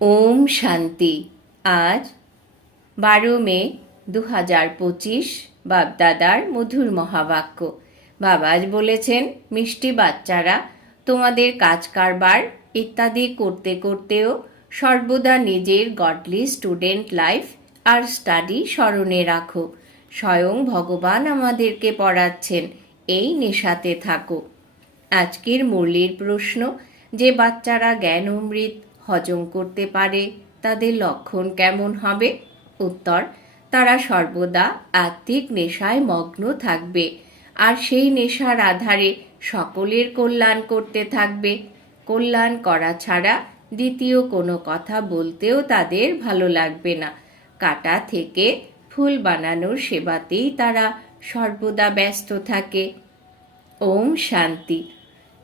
ওম শান্তি। আজ বারো মে দু হাজার পঁচিশ বাপদাদার মধুর মহাবাক্য। বাবাজ বলেছেন, মিষ্টি বাচ্চারা, তোমাদের কাজ কারবার ইত্যাদি করতে করতেও সর্বদা নিজের গডলি স্টুডেন্ট লাইফ আর স্টাডি স্মরণে রাখো। স্বয়ং ভগবান আমাদেরকে পড়াচ্ছেন, এই নেশাতে থাকো। আজকের মুরলির প্রশ্ন, যে বাচ্চারা জ্ঞান অমৃত হজম করতে পারে। তাদের লক্ষণ কেমন হবে? উত্তর, তারা সর্বদা আত্মিক নেশায় মগ্ন থাকবে আর সেই নেশার আধারে সকলের কল্যাণ করতে থাকবে। কল্যাণ করা ছাড়া দ্বিতীয় কোনো কথা বলতেও তাদের ভালো লাগবে না। কাটা থেকে ফুল বানানোর সেবাতেই তারা সর্বদা ব্যস্ত থাকে। ওম শান্তি।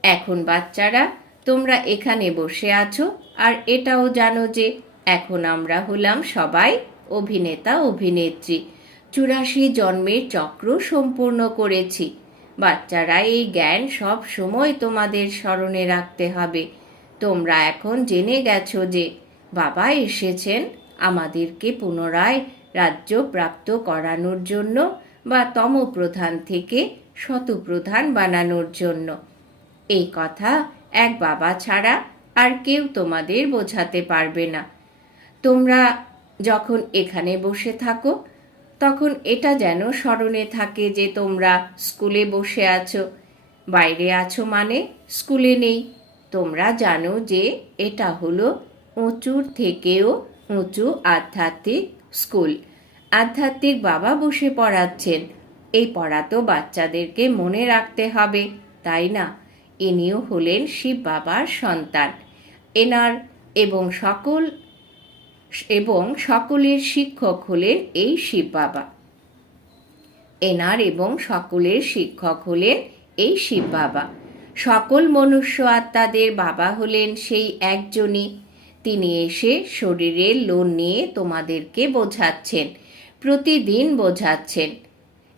এখন বাচ্চারা, তোমরা এখানে বসে আছো? আর এটাও জানো যে এখন আমরা হলাম সবাই অভিনেতা, অভিনেত্রী। চুরাশি জন্মের চক্র সম্পূর্ণ করেছি। বাচ্চারা এই জ্ঞান সব সময় তোমাদের স্মরণে রাখতে হবে। তোমরা এখন জেনে গেছো যে বাবা এসেছেন আমাদেরকে পুনরায় রাজ্য প্রাপ্ত করানোর জন্য বা তমপ্রধান থেকে শতপ্রধান বানানোর জন্য। এই কথা এক বাবা ছাড়া আর কেউ তোমাদের বোঝাতে পারবে না। তোমরা যখন এখানে বসে থাকো, তখন এটা যেন স্মরণে থাকে যে তোমরা স্কুলে বসে আছো। বাইরে আছো মানে স্কুলে নেই। তোমরা জানো যে এটা হলো উঁচুর থেকেও উঁচু আধ্যাত্মিক স্কুল। আধ্যাত্মিক বাবা বসে পড়াচ্ছেন। এই পড়া তো বাচ্চাদেরকে মনে রাখতে হবে, তাই না? ইনিও হলেন শিব বাবার সন্তান। এনার এবং সকল, এবং সকলের শিক্ষক হলেন এই শিব বাবা। এনার এবং সকলের শিক্ষক হলেন এই শিব বাবা। সকল মনুষ্য আত্মাদের বাবা হলেন সেই একজনই। তিনি এসে শরীরের লোন নিয়ে তোমাদেরকে বোঝাচ্ছেন, প্রতিদিন বোঝাচ্ছেন।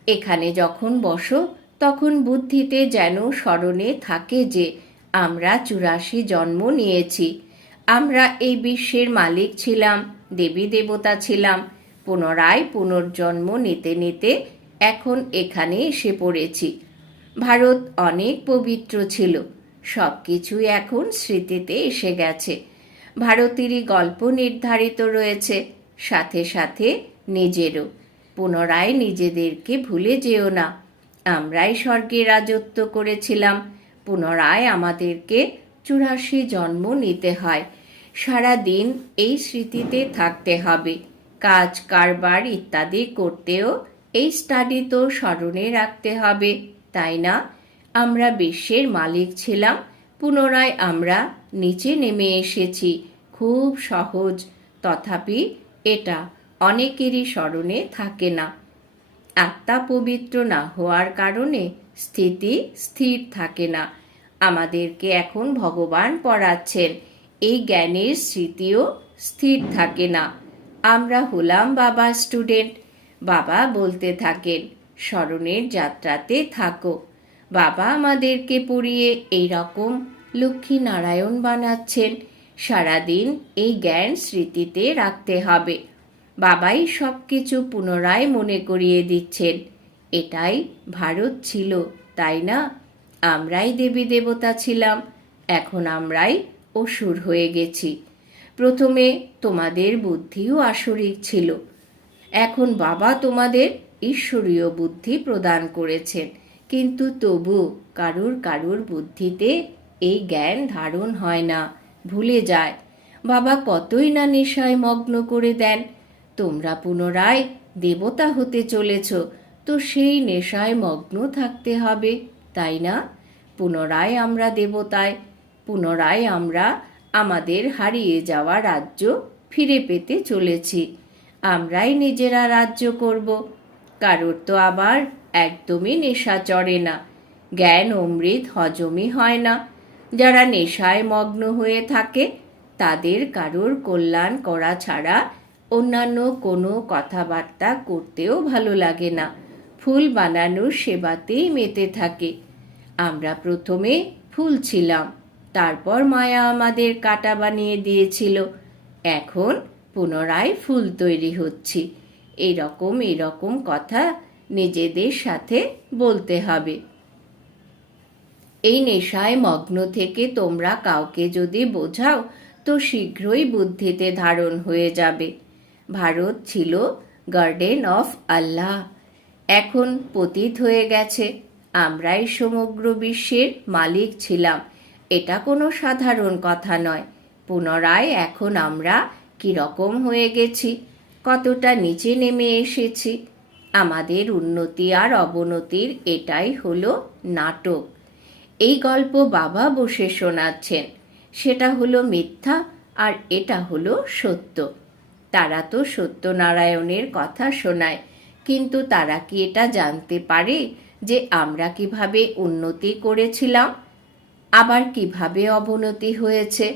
এখানে যখন বসো, তখন বুদ্ধিতে যেন স্মরণে থাকে যে আমরা চুরাশি জন্ম নিয়েছি। আমরা এই বিশ্বের মালিক ছিলাম, দেবী দেবতা ছিলাম, পুনরায় পুনর্জন্ম নিতে নিতে এখন এখানে এসে পড়েছি। ভারত অনেক পবিত্র ছিল সব কিছুই এখন স্মৃতিতে এসে গেছে। ভারতেরই গল্প নির্ধারিত রয়েছে, সাথে সাথে নিজেরও। পুনরায় নিজেদেরকে ভুলে যেও না। আমরাই স্বর্গে রাজত্ব করেছিলাম পুনরায় আমাদেরকে চুরাশি জন্ম নিতে হয়। সারা দিন এই স্মৃতিতে থাকতে হবে। কাজ, কারবার ইত্যাদি করতেও এই স্টাডি তো স্মরণে রাখতে হবে, তাই না? আমরা বিশ্বের মালিক ছিলাম, পুনরায় আমরা নিচে নেমে এসেছি। খুব সহজ, তথাপি এটা অনেকেরই স্মরণে থাকে না। আত্মা পবিত্র না হওয়ার কারণে স্থিতি স্থির থাকে না। আমাদেরকে এখন ভগবান পড়াচ্ছেন। এই জ্ঞানের স্মৃতিও স্থির থাকে না। আমরা হলাম বাবা স্টুডেন্ট। বাবা বলতে থাকেন, স্মরণের যাত্রাতে থাকো। বাবা আমাদেরকে পড়িয়ে এই রকম লক্ষ্মী নারায়ণ বানাচ্ছেন। সারাদিন এই জ্ঞান স্মৃতিতে রাখতে হবে। বাবাই সব কিছু পুনরায় মনে করিয়ে দিচ্ছেন। এটাই ভারত ছিল, তাই না? আমরাই দেবী দেবতা ছিলাম, এখন আমরাই অসুর হয়ে গেছি। প্রথমে তোমাদের বুদ্ধিও আসরিক ছিল, এখন বাবা তোমাদের ঈশ্বরীয় বুদ্ধি প্রদান করেছেন। কিন্তু তবু কারুর কারুর বুদ্ধিতে এই জ্ঞান ধারণ হয় না, ভুলে যায়। বাবা কতই না নেশায় মগ্ন করে দেন, তোমরা পুনরায় দেবতা হতে চলেছ তো সেই নেশায় মগ্ন থাকতে হবে, তাই না? পুনরায় আমরা দেবতায়, পুনরায় আমরা আমাদের হারিয়ে যাওয়া রাজ্য ফিরে পেতে চলেছি। আমরাই নিজেরা রাজ্য করব। কারোর তো আবার একদমই নেশা চড়ে না। জ্ঞান, অমৃত, হজমই হয় না। যারা নেশায় মগ্ন হয়ে থাকে, তাদের কারোর কল্যাণ করা ছাড়া অন্যান্য কোনো কথাবার্তা করতেও ভালো লাগে না। ফুল বানানোর সেবাতেই মেতে থাকে। আমরা প্রথমে ফুল ছিলাম, তারপর মায়া আমাদের কাটা বানিয়ে দিয়েছিল। এখন পুনরায় ফুল তৈরি হচ্ছি। এরকম এরকম কথা নিজেদের সাথে বলতে হবে। এই নেশায় মগ্ন থেকে তোমরা কাউকে যদি বোঝাও, তো শীঘ্রই বুদ্ধিতে ধারণ হয়ে যাবে। ভারত ছিল গার্ডেন অফ আল্লাহ। এখন পতিত হয়ে গেছে। আমরাই সমগ্র বিশ্বের মালিক ছিলাম। এটা কোনো সাধারণ কথা নয়। পুনরায় এখন আমরা কীরকম হয়ে গেছি, কতটা নিচে নেমে এসেছি, আমাদের উন্নতি আর অবনতির এটাই হলো নাটক। এই গল্প বাবা বসে শোনাচ্ছেন। সেটা হলো মিথ্যা আর এটা হলো সত্য। তারা তো সত্যনারায়ণের কথা শোনায়। কিন্তু তারা কি এটা জানতে পারে যে আমরা কীভাবে উন্নতি করেছিলাম? আবার কীভাবে অবনতি হয়েছে?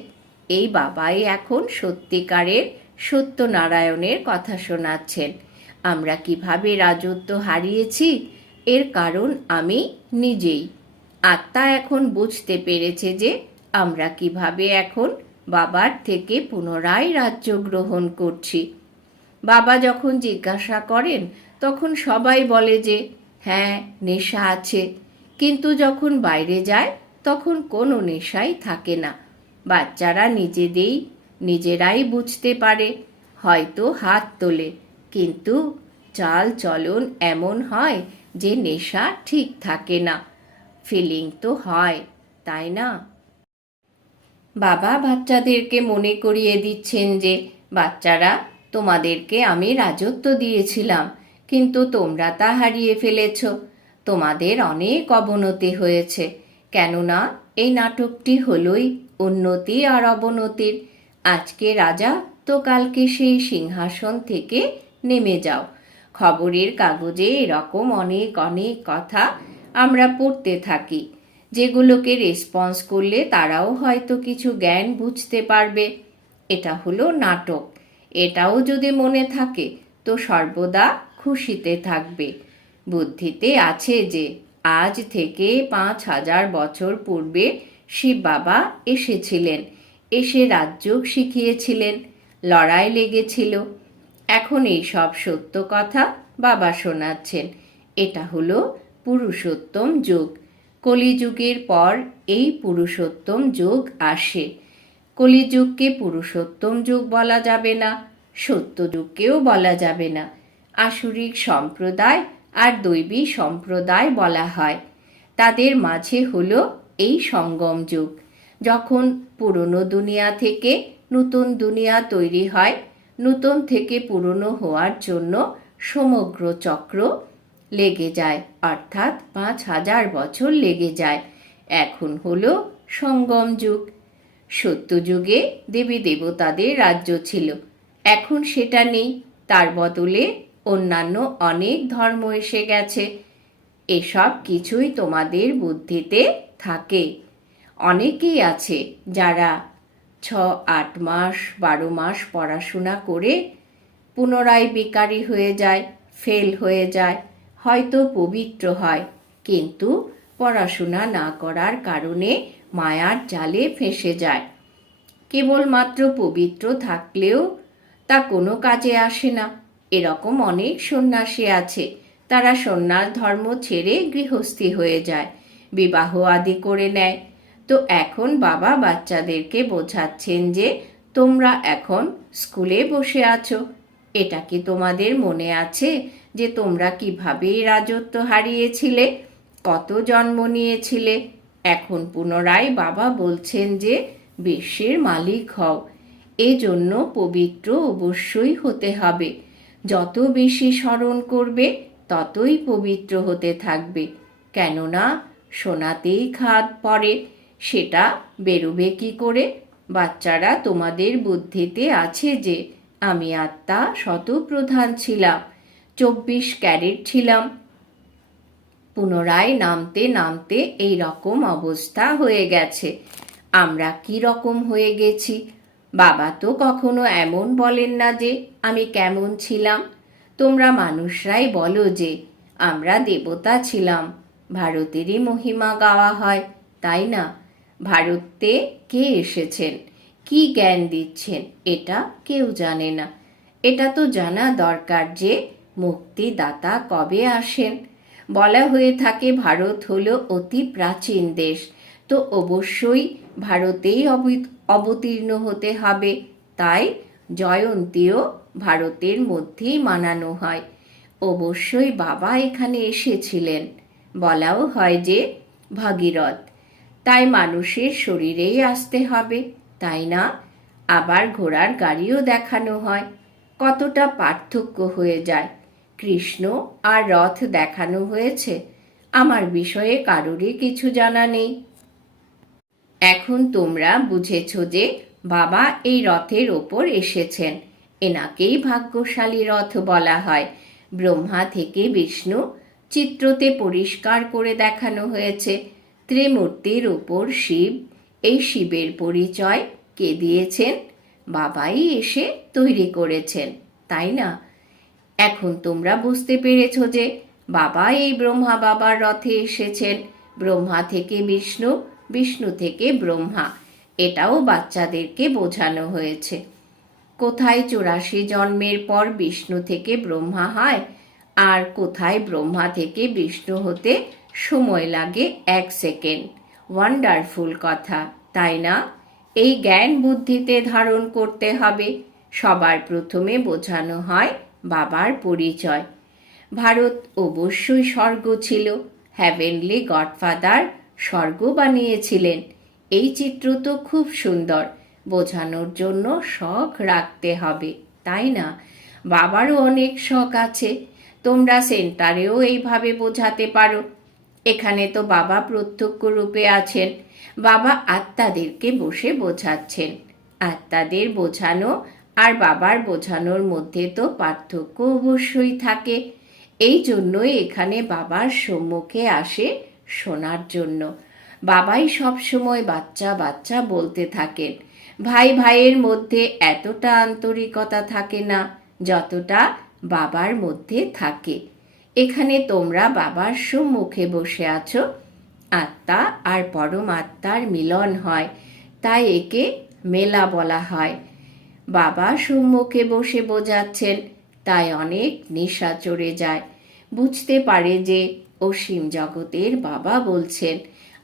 এই বাবাই এখন সত্যিকারের সত্যনারায়ণের কথা শোনাচ্ছেন। আমরা কীভাবে রাজত্ব হারিয়েছি? এর কারণ আমি নিজেই। আত্মা এখন বুঝতে পেরেছে যে আমরা কীভাবে এখন বাবার থেকে পুনরায় রাজ্য গ্রহণ করছি। বাবা যখন জিজ্ঞাসা করেন তখন সবাই বলে যে হ্যাঁ নেশা আছে। কিন্তু যখন বাইরে যায়, তখন কোনো নেশাই থাকে না। বাচ্চারা নিজেদেই, নিজেরাই বুঝতে পারে, হয়তো হাত তোলে। কিন্তু চাল চলন এমন হয় যে, নেশা ঠিক থাকে না। ফিলিং তো হয়, তাই না? বাবা বাচ্চাদেরকে মনে করিয়ে দিচ্ছেন যে, বাচ্চারা, তোমাদেরকে আমি রাজত্ব দিয়েছিলাম। কিন্তু তোমরা তা হারিয়ে ফেলেছ। তোমাদের অনেক অবনতি হয়েছে। কেননা, এই নাটকটি হলই উন্নতি আর অবনতির। আজকে রাজা, তো কালকে সেই সিংহাসন থেকে নেমে যাও। খবরের কাগজে এরকম অনেক অনেক কথা আমরা পড়তে থাকি, যেগুলোকে রেসপন্স করলে তারাও হয়তো কিছু জ্ঞান বুঝতে পারবে। এটা হলো নাটক। এটাও যদি মনে থাকে, তো সর্বদা খুশিতে থাকবে। বুদ্ধিতে আছে যে, আজ থেকে পাঁচ হাজার বছর পূর্বে শিব বাবা এসেছিলেন, এসে রাজযোগ শিখিয়েছিলেন, লড়াই লেগেছিল। এখন এই সব সত্য কথা বাবা শোনাচ্ছেন। এটা হলো পুরুষোত্তম যুগ। কলিযুগের পর এই পুরুষোত্তম যুগ আসে। কলিযুগকে পুরুষোত্তম যুগ বলা যাবে না সত্যযুগকেও বলা যাবে না। আসুরিক সম্প্রদায় আর দৈবী সম্প্রদায় বলা হয়। তাদের মাঝে হলো এই সঙ্গম যুগ। যখন পুরনো দুনিয়া থেকে নতুন দুনিয়া তৈরি হয়, নতুন থেকে পুরনো হওয়ার জন্য সমগ্র চক্র লেগে যায়, অর্থাৎ পাঁচ হাজার বছর লেগে যায়। এখন হল সঙ্গম যুগ। সত্যযুগে দেবী দেবতাদের রাজ্য ছিল। এখন সেটা নেই। তার বদলে অন্যান্য অনেক ধর্ম এসে গেছে। এসব কিছুই তোমাদের বুদ্ধিতে থাকে। অনেকেই আছে যারা ছ আট মাস, বারো মাস পড়াশোনা করে পুনরায় বেকারি হয়ে যায়, ফেল হয়ে যায়, হয়তো পবিত্র হয়। কিন্তু পড়াশোনা না করার কারণে মায়ার জালে ফেসে যায়। কেবলমাত্র পবিত্র থাকলেও তা কোনো কাজে আসে না। এরকম অনেক সন্ন্যাসী আছে। তারা সন্ন্যাস ধর্ম ছেড়ে গৃহস্থী হয়ে যায়, বিবাহ আদি করে নেয়। তো এখন বাবা বাচ্চাদেরকে বোঝাচ্ছেন যে, তোমরা এখন স্কুলে বসে আছো। এটা কি তোমাদের মনে আছে যে তোমরা কীভাবে রাজত্ব হারিয়েছিলে? কত জন্ম নিয়েছিলে? এখন পুনরায় বাবা বলছেন যে, বিশ্বের মালিক হও। এজন্য পবিত্র অবশ্যই হতে হবে। যত বেশি স্মরণ করবে, ততই পবিত্র হতে থাকবে। কেননা, সোনাতেই খাদ পড়ে, সেটা বেরোবে কি করে? বাচ্চারা তোমাদের বুদ্ধিতে আছে যে, আমি আত্মা শতপ্রধান ছিলাম, চব্বিশ ক্যারেট ছিলাম। পুনরায় নামতে নামতে এই রকম অবস্থা হয়ে গেছে। আমরা কি রকম হয়ে গেছি? বাবা তো কখনো এমন বলেন না যে, আমি কেমন ছিলাম? তোমরা মানুষরাই বলো যে, আমরা দেবতা ছিলাম। ভারতেরই মহিমা গাওয়া হয়, তাই না? ভারতে কে এসেছেন? কি জ্ঞান দিচ্ছেন? এটা কেউ জানে না। এটা তো জানা দরকার যে, মুক্তিদাতা কবে আসেন? বলা হয়ে থাকে ভারত হলো অতি প্রাচীন দেশ। তো অবশ্যই ভারতেই অবি- অবতীর্ণ হতে হবে। তাই জয়ন্তীও ভারতের মধ্যেই মানানো হয়। অবশ্যই বাবা এখানে এসেছিলেন। বলাও হয় যে ভাগীরথ। তাই মানুষের শরীরেই আসতে হবে। তাই না? আবার ঘোড়ার গাড়িও দেখানো হয়। কতটা পার্থক্য হয়ে যায়। কৃষ্ণ আর রথ দেখানো হয়েছে। আমার বিষয়ে কারোরই কিছু জানা নেই। এখন তোমরা বুঝেছ যে বাবা এই রথের ওপর এসেছেন। এনাকেই ভাগ্যশালী রথ বলা হয়। ব্রহ্মা থেকে বিষ্ণু চিত্রতে পরিষ্কার করে দেখানো হয়েছে। ত্রিমূর্তির ওপর শিব, এই শিবের পরিচয় কে দিয়েছেন? বাবাই এসে তৈরি করেছেন, তাই না? এখন তোমরা বুঝতে পেরেছ যে বাবা এই ব্রহ্মা বাবার রথে এসেছেন। ব্রহ্মা থেকে বিষ্ণু বিষ্ণু থেকে ব্রহ্মা। এটাও বাচ্চাদেরকে বোঝানো হয়েছে। কোথায় চুরাশি জন্মের পর বিষ্ণু থেকে ব্রহ্মা হয়? আর কোথায় ব্রহ্মা থেকে বিষ্ণু হতে সময় লাগে এক সেকেন্ড? ওয়ান্ডারফুল কথা, তাই না? এই জ্ঞান বুদ্ধিতে ধারণ করতে হবে। সবার প্রথমে বোঝানো হয় বাবার পরিচয়। ভারত অবশ্যই স্বর্গ ছিল। হ্যাভেনলি গডফাদার স্বর্গ বানিয়েছিলেন। এই চিত্র তো খুব সুন্দর। বোঝানোর জন্য শখ রাখতে হবে, তাই না? বাবারও অনেক শখ আছে। তোমরা সেন্টারেও এইভাবে বোঝাতে পারো। এখানে তো বাবা প্রত্যক্ষ রূপে আছেন। বাবা আত্মাদেরকে বসে বোঝাচ্ছেন। আত্মাদের বোঝানো আর বাবার বোঝানোর মধ্যে তো পার্থক্য অবশ্যই থাকে। এই জন্যই এখানে বাবার সম্মুখে আসে শোনার জন্য। বাবাই সবসময় বাচ্চা বাচ্চা বলতে থাকেন ভাই ভাইয়ের মধ্যে এতটা আন্তরিকতা থাকে না, যতটা বাবার মধ্যে থাকে। এখানে তোমরা বাবার সম্মুখে বসে আছো। আত্মা আর পরমাত্মার মিলন হয়, তাই একে মেলা বলা হয়। বাবা সম্মুখে বসে বোঝাচ্ছেন, তাই অনেক নেশা চড়ে যায়। বুঝতে পারে যে অসীম জগতের বাবা বলছেন,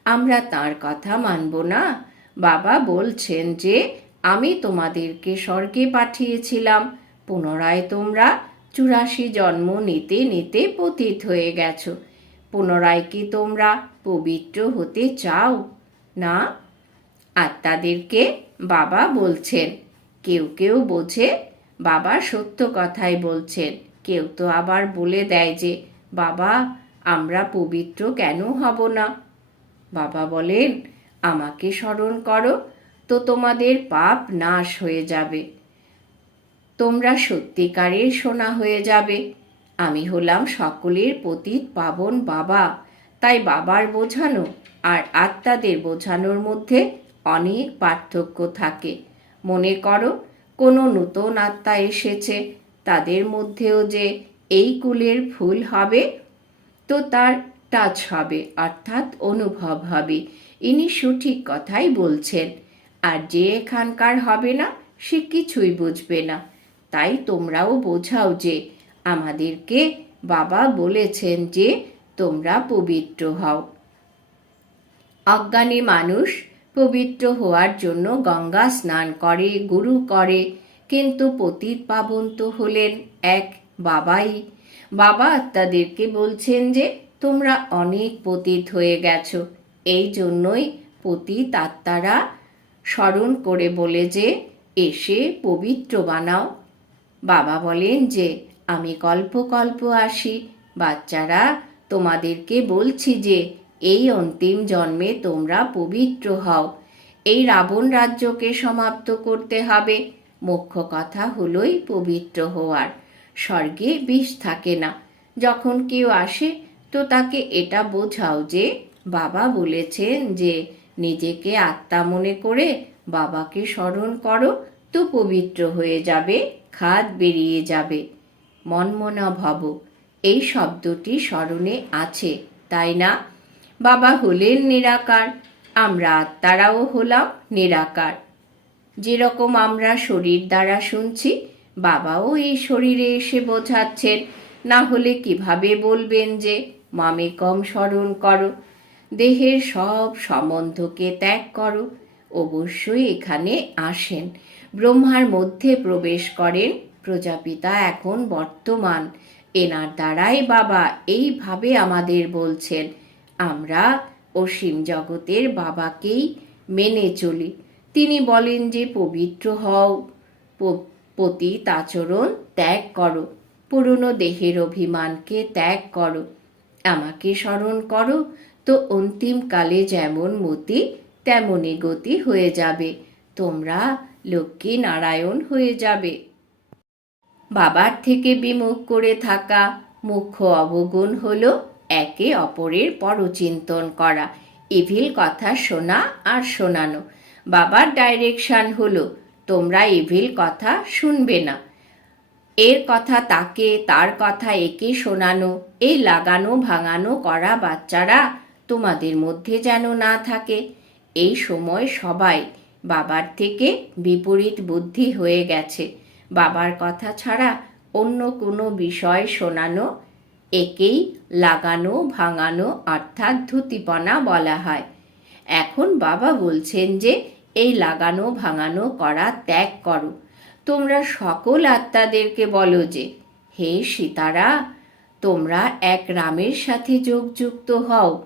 আমরা তার কথা মানব না। বাবা বলছেন যে, আমি তোমাদেরকে স্বর্গে পাঠিয়েছিলাম। পুনরায় তোমরা চুরাশি জন্ম নিতে নিতে পতিত হয়ে গেছো। পুনরায় কি তোমরা পবিত্র হতে চাও? না। আত্মাদেরকে বাবা বলছেন, কেউ কেউ বোঝে, বাবা সত্য কথাই বলছেন। কেউ তো আবার বলে দেয় যে, বাবা, আমরা পবিত্র কেন হব না? বাবা বলেন, আমাকে স্মরণ করো, তো তোমাদের পাপ নাশ হয়ে যাবে। তোমরা সত্যিকারের সোনা হয়ে যাবে। আমি হলাম সকলের পতীত পাবন বাবা। তাই বাবার বোঝানো আর আত্মাদের বোঝানোর মধ্যে অনেক পার্থক্য থাকে। মনে করো, কোনো নূতন আত্মা এসেছে তাদের মধ্যেও যে এই কুলের ফুল হবে, তো তার টাচ হবে, অর্থাৎ অনুভব হবে। ইনি সঠিক কথাই বলছেন। আর যে এখানকার হবে না, সে কিছুই বুঝবে না। তাই তোমরাও বোঝাও যে আমাদেরকে বাবা বলেছেন যে তোমরা পবিত্র হও। অজ্ঞানী মানুষ পবিত্র হওয়ার জন্য গঙ্গা স্নান করে, গুরু করে কিন্তু পতিত পাবন তো হলেন এক বাবাই। বাবা তাদেরকে বলছেন যে, তোমরা অনেক পতিত হয়ে গেছো। এই জন্যই পতিত আত্মারা স্মরণ করে বলে যে, এসে পবিত্র বানাও। বাবা বলেন যে, আমি কল্প কল্প আসি। বাচ্চারা, তোমাদেরকে বলছি যে, এই অন্তিম জন্মে তোমরা পবিত্র হও। এই রাবণ রাজ্যকে সমাপ্ত করতে হবে। মুখ্য কথা হলোই পবিত্র হওয়ার। স্বর্গে বিষ থাকে না। যখন কেউ আসে, তো তাকে এটা বোঝাও যে, বাবা বলেছেন যে, নিজেকে আত্মা মনে করে বাবাকে স্মরণ করো, তো পবিত্র হয়ে যাবে, খাদ বেরিয়ে যাবে। মনমনা ভব। এই শব্দটি স্মরণে আছে, তাই না? বাবা হলেন নিরাকার, আমরা আত্মারাও হলাম নিরাকার। যেরকম আমরা শরীর দ্বারা শুনছি, বাবাও এই শরীরে এসে বোঝাচ্ছেন। না হলে কীভাবে বলবেন যে, মামে কম স্মরণ করো, দেহের সব সম্বন্ধকে ত্যাগ করো, অবশ্যই এখানে আসেন। ব্রহ্মার মধ্যে প্রবেশ করেন, প্রজাপিতা এখন বর্তমান। এনার দ্বারাই বাবা এইভাবে আমাদের বলছেন, আমরা অসীম জগতের বাবাকেই মেনে চলি। তিনি বলেন যে, পবিত্র হও পতিত আচরণ ত্যাগ করো, পুরনো দেহের অভিমানকে ত্যাগ করো, আমাকে স্মরণ করো, তো অন্তিমকালে যেমন মতি তেমনই গতি হয়ে যাবে, তোমরা লক্ষ্মী নারায়ণ হয়ে যাবে। বাবার থেকে বিমুখ করে থাকা মুখ্য অবগুণ হল একে অপরের পরচিন্তন করা ইভিল কথা শোনা আর শোনানো বাবার ডাইরেকশন হলো, তোমরা ইভিল কথা শুনবে না। এর কথা তাকে, তার কথা একে শোনানো, এই লাগানো, ভাঙানো করা বাচ্চারা তোমাদের মধ্যে যেন না থাকে। এই সময় সবাই বাবার থেকে বিপরীত বুদ্ধি হয়ে গেছে। বাবার কথা ছাড়া অন্য কোনো বিষয় শোনানো, একেই লাগানো, ভাঙানো অর্থাৎ ধুতিপনা বলা হয়। এখন বাবা বলছেন যে এই লাগানো, ভাঙানো, করা, ত্যাগ করো। তোমরা সকল আত্মাদেরকে বলো যে, হে সীতারা, তোমরা এক রামের সাথে যোগযুক্ত হও।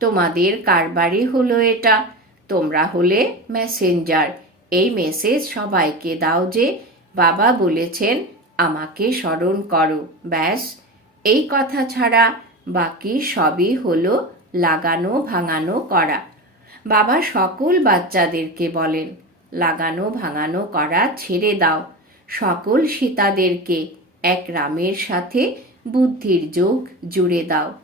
তোমাদের কারবারই হলো এটা। তোমরা হলে মেসেঞ্জার। এই মেসেজ সবাইকে দাও যে, বাবা বলেছেন, আমাকে স্মরণ করো। ব্যাস, এই কথা ছাড়া বাকি সবই হলো লাগানো, ভাঙানো, করা। বাবা সকল বাচ্চাদেরকে বলেন, লাগানো, ভাঙানো করা ছেড়ে দাও। সকল সীতাদেরকে এক রামের সাথে বুদ্ধির যোগ জুড়ে দাও।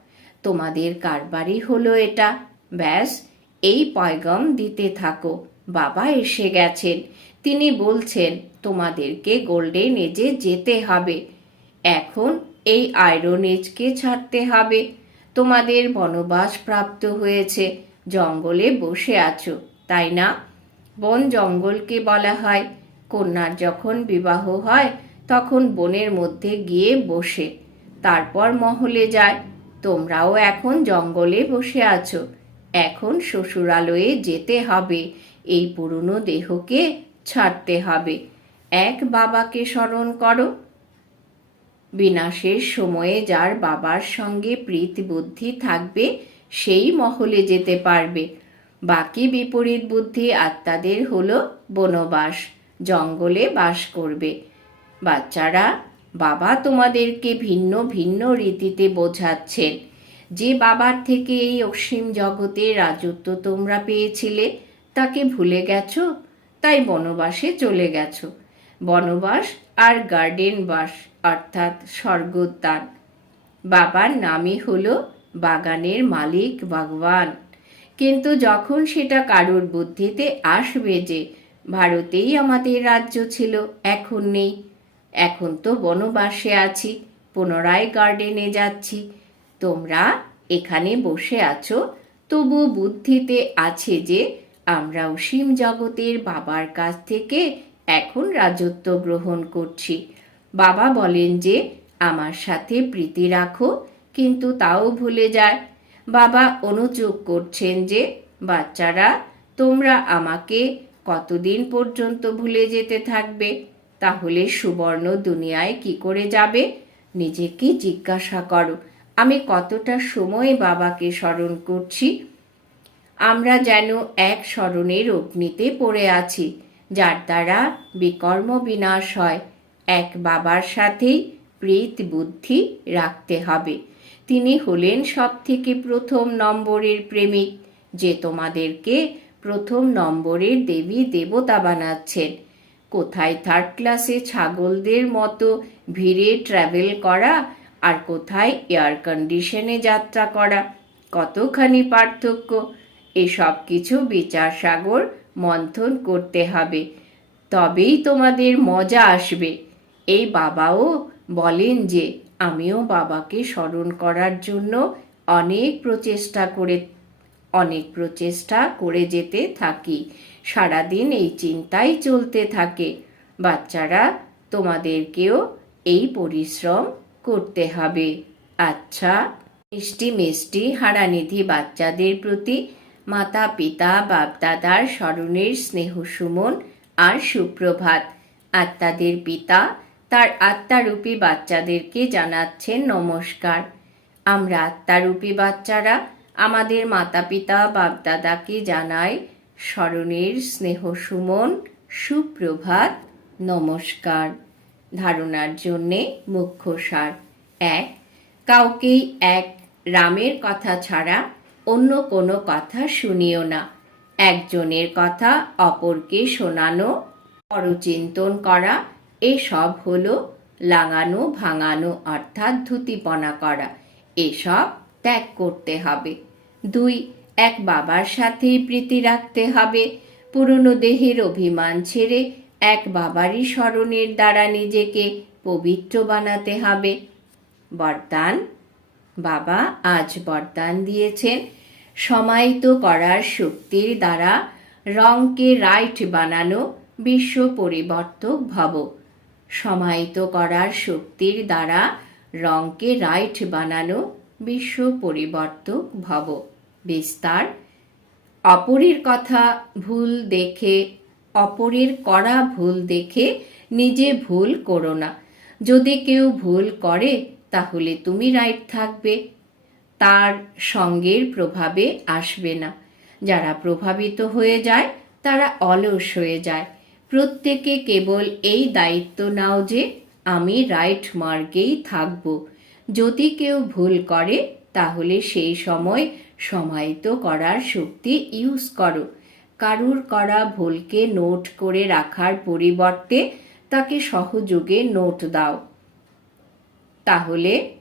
তোমাদের কারবারই হলো এটা। ব্যাস, এই পয়গম দিতে থাকো। বাবা এসে গেছেন। তিনি বলছেন, তোমাদেরকে গোল্ডেন এজে যেতে হবে। এখন এই আয়রন এজকে ছাড়তে হবে। তোমাদের বনবাস প্রাপ্ত হয়েছে। জঙ্গলে বসে আছো, তাই না? বন জঙ্গলকে বলা হয়। কন্যার যখন বিবাহ হয়, তখন বনের মধ্যে গিয়ে বসে, তারপর মহলে যায়। তোমরাও এখন জঙ্গলে বসে আছো, এখন শ্বশুরালয়ে যেতে হবে, এই পুরনো দেহকে ছাড়তে হবে। এক বাবাকে স্মরণ করো। বিনাশের সময়ে যার বাবার সঙ্গে প্রীত বুদ্ধি থাকবে সেই মহলে যেতে পারবে। বাকি বিপরীত বুদ্ধি আত্মাদের হলো বনবাস, জঙ্গলে বাস করবে। বাচ্চারা, বাবা তোমাদেরকে ভিন্ন ভিন্ন রীতিতে বোঝাচ্ছেন। যে বাবার থেকে এই অসীম জগতে রাজত্ব তোমরা পেয়েছিলে, তাকে ভুলে গেছো? তাই বনবাসে চলে গেছো। বনবাস আর গার্ডেন বাস, অর্থাৎ স্বর্গোদ্যান। বাবার নামই হলো বাগানের মালিক ভগবান। কিন্তু যখন সেটা কারোর বুদ্ধিতে আসবে যে ভারতেই আমাদের রাজ্য ছিল, এখন নেই। এখন তো বনবাসে আছি, পুনরায় গার্ডেনে যাচ্ছি। তোমরা এখানে বসে আছো, তবু বুদ্ধিতে আছে যে আমরা অসীম জগতের বাবার কাছ থেকে এখন রাজত্ব গ্রহণ করছি। বাবা বলেন যে, আমার সাথে প্রীতি রাখো কিন্তু তাও ভুলে যায়। বাবা অনুযোগ করছেন যে, বাচ্চারা, তোমরা আমাকে কতদিন পর্যন্ত ভুলে যেতে থাকবে? তাহলে সুবর্ণ দুনিয়ায় কি করে যাবে? নিজেকে জিজ্ঞাসা করো, আমি কতটা সময় বাবাকে স্মরণ করছি? আমরা যেন এক স্মরণের অগ্নিতে পড়ে আছি, যার দ্বারা বিকর্ম বিনাশ হয়। এক বাবার সাথেই প্রীত বুদ্ধি রাখতে হবে। তিনি হলেন সব থেকে প্রথম নম্বরের প্রেমিক, যে তোমাদেরকে প্রথম নম্বরের দেবী দেবতা বানাচ্ছেন। কোথায় থার্ড ক্লাসে ছাগলদের মতো ভিড়ে ট্রাভেল করা আর কোথায় এয়ার কন্ডিশনে যাত্রা করা, কতখানি পার্থক্য? এসব কিছু বিচার সাগর মন্থন করতে হবে। তবেই তোমাদের মজা আসবে। এই বাবাও বলেন যে আমিও বাবাকে স্মরণ করার জন্য অনেক প্রচেষ্টা করে, অনেক প্রচেষ্টা করে যেতে থাকি। সারাদিন এই চিন্তাই চলতে থাকে। বাচ্চারা, তোমাদেরকেও এই পরিশ্রম করতে হবে। আচ্ছা মিষ্টি মিষ্টি হারানিধি বাচ্চাদের প্রতি মাতা, পিতা, বাপদাদার স্মরণের স্নেহ সুমন আর সুপ্রভাত। আত্মাদের পিতা তার আত্মারূপী বাচ্চাদেরকে জানাচ্ছেন নমস্কার। আমরা আত্মারূপী বাচ্চারা আমাদের মাতা পিতা বাপদাদাকে জানাই স্মরণের স্নেহ সুমন, সুপ্রভাত, নমস্কার। ধারণার জন্যে মুখ্য সার। এক, কাউকেই এক রামের কথা ছাড়া অন্য কোনো কথা শুনিও না। একজনের কথা অপরকে শোনানো, পরচিন্তন করা এসব হলো লাগানো ভাঙানো, অর্থাৎ ধুতিপনা করা। এসব ত্যাগ করতে হবে। দুই, এক বাবার সাথেই প্রীতি রাখতে হবে। পুরনো দেহের অভিমান ছেড়ে এক বাবারই স্মরণের দ্বারা নিজেকে পবিত্র বানাতে হবে। বরদান, বাবা আজ বরদান দিয়েছেন। সমাহিত করার শক্তির দ্বারা রংকে রাইট বানানো বিশ্ব পরিবর্তক ভব। সমাহিত করার শক্তির দ্বারা রংকে রাইট বানানো বিশ্ব পরিবর্তক ভব। বিস্তার, অপরের কথা ভুল দেখে, অপরের করা ভুল দেখে নিজে ভুল করো না। যদি কেউ ভুল করে, তাহলে তুমি রাইট থাকবে। তার সঙ্গের প্রভাবে আসবে না। যারা প্রভাবিত হয়ে যায়, তারা অলস হয়ে যায়। প্রত্যেকে কেবল এই দায়িত্ব নাও যে আমি রাইট মার্গেই থাকব। যদি কেউ ভুল করে, তাহলে সেই সময় সমাহিত করার শক্তি ইউজ করো। কারুর করা ভুলকে নোট করে রাখার পরিবর্তে তাকে সহযোগে নোট দাও। তাহলে,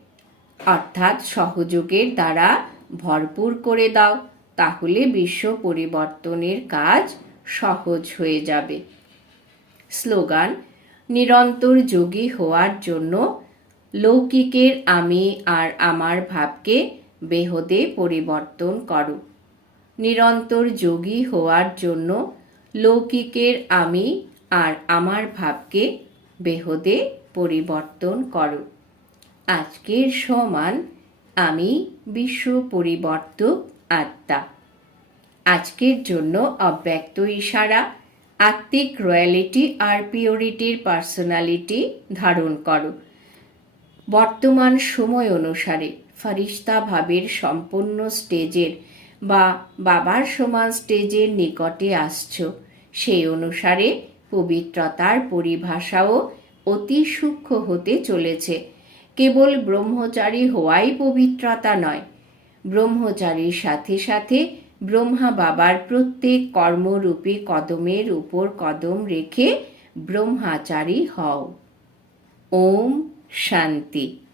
অর্থাৎ সহযোগের দ্বারা ভরপুর করে দাও, তাহলে বিশ্ব পরিবর্তনের কাজ সহজ হয়ে যাবে। স্লোগান, নিরন্তর যোগী হওয়ার জন্য লৌকিকের আমি আর আমার ভাবকে বেহদে পরিবর্তন করো। নিরন্তর যোগী হওয়ার জন্য লৌকিকের আমি আর আমার ভাবকে বেহদে পরিবর্তন করো। আজকের সমান আমি বিশ্ব পরিবর্তক আত্মা। আজকের জন্য অব্যক্ত ইশারা আত্মিক রয়্যালিটি আর পিওরিটির পার্সোনালিটি ধারণ করো। বর্তমান সময় অনুসারে ফারিস্তা ভাবের সম্পূর্ণ স্টেজের বা বাবার সমান স্টেজের নিকটে আসছ। সেই অনুসারে পবিত্রতার পরিভাষাও অতি সূক্ষ্ম হতে চলেছে। কেবল ব্রহ্মচারী হওয়াই পবিত্রতা নয়, ব্রহ্মচারীর সাথে সাথে ব্রহ্মা বাবার প্রত্যেক কর্মরূপে কদমের উপর কদম রেখে ব্রহ্মাচারী হও। ওম শান্তি।